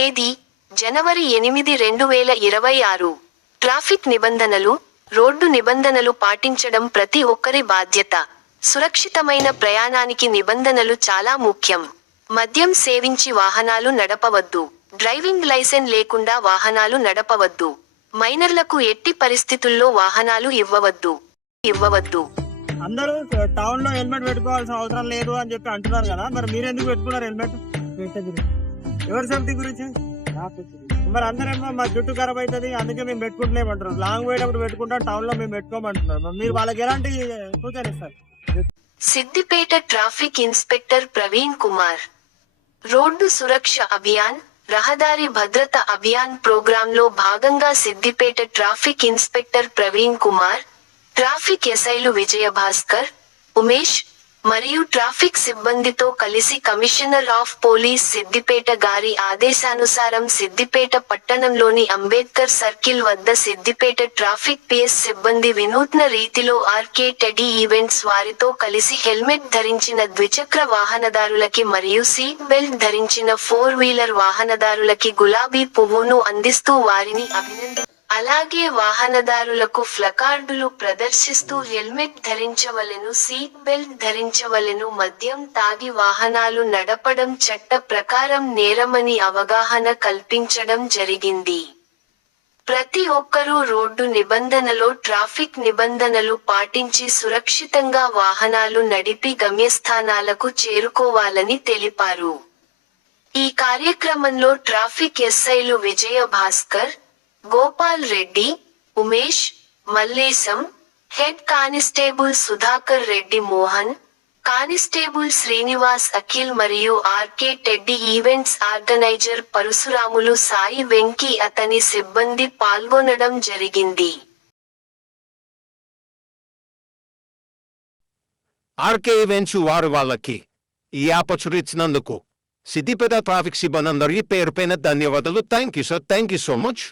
తేదీ జనవరి 8, 2026. ట్రాఫిక్ నిబంధనలు, రోడ్డు నిబంధనలు పాటించడం ప్రతి ఒక్కరి బాధ్యత. సురక్షితమైన ప్రయాణానికి నిబంధనలు చాలా ముఖ్యం. మద్యం సేవించి వాహనాలు నడపవద్దు. డ్రైవింగ్ లైసెన్స్ లేకుండా వాహనాలు నడపవద్దు. మైనర్లకు ఎట్టి పరిస్థితుల్లో వాహనాలు ఇవ్వవద్దు. అందరూ టౌన్ లో హెల్మెట్ పెట్టుకోవాల్సిన అవసరం లేదు అని చెప్పి అంటున్నారు కదా, మరి మీరు ఎందుకు పెట్టుకున్నారు హెల్మెట్? ఎవరి సేఫ్టీ గురించి? మరి అందరేమో మా జుట్టు ఖరాబ్ అవుతుంది అందుకే మేము పెట్టుకుంటలేమంటారు. లాంగ్ పోయేటప్పుడు పెట్టుకుంటాం, టౌన్ లో మేము పెట్టుకోమంటున్నారు. మీరు వాళ్ళకి ఎలాంటి సూచన ఇస్తారు? Siddipet traffic inspector Praveen Kumar. Road సురక్ష అభియాన్, రహదారి భద్రత అభియాన్ ప్రోగ్రాంలో భాగంగా Siddipet traffic inspector Praveen Kumar, traffic ఎస్ఐలు విజయభాస్కర్, ఉమేష్ మరియు ట్రాఫిక్ సిబ్బందితో కలిసి కమిషనర్ ఆఫ్ పోలీస్ సిద్దిపేట గారి ఆదేశానుసారం సిద్దిపేట పట్టణంలోని అంబేద్కర్ సర్కిల్ వద్ద సిద్దిపేట ట్రాఫిక్ పిఎస్ సిబ్బంది వినూత్న రీతిలో ఆర్కే టెడీ ఈవెంట్స్ వారితో కలిసి హెల్మెట్ ధరించిన ద్విచక్ర వాహనదారులకి మరియు సీట్ బెల్ట్ ధరించిన 4-వీలర్ వాహనదారులకి గులాబీ పువ్వును అందిస్తూ వారిని అభినందించారు. అలాగే వాహనదారులకు ప్లకార్డులు ప్రదర్శిస్తూ హెల్మెట్ ధరించవలెను, సీట్ బెల్ట్ ధరించవలెను, మద్యం తాగి వాహనాలు నడపడం చట్ట ప్రకారం నేరమని అవగాహన కల్పించడం జరిగింది. ప్రతి ఒక్కరూ రోడ్డు నిబంధనలో ట్రాఫిక్ నిబంధనలు పాటించి సురక్షితంగా వాహనాలు నడిపి గమ్యస్థానాలకు చేరుకోవాలని తెలిపారు. ఈ కార్యక్రమంలో ట్రాఫిక్ ఎస్ఐలు Vijayabhaskar, Gopal Reddy, Umesh, Mallesham, head constable Sudhakar Reddy Mohan, constable Srinivas Akhil మరియు RK Teddy events organiser Parasuramulu Sai Venky అతని సిబ్బంది పాల్గొనడం జరిగింది. ఆర్కే ఈవెంట్స్ వారు వాళ్ళకి ఈ ఆపర్చునిటీ ఇచ్చినందుకు సిద్దిపేట ట్రాఫిక్ సిబ్బంది అందరికీ పేరు పైన ధన్యవాదాలు. Thank you sir, thank you so much.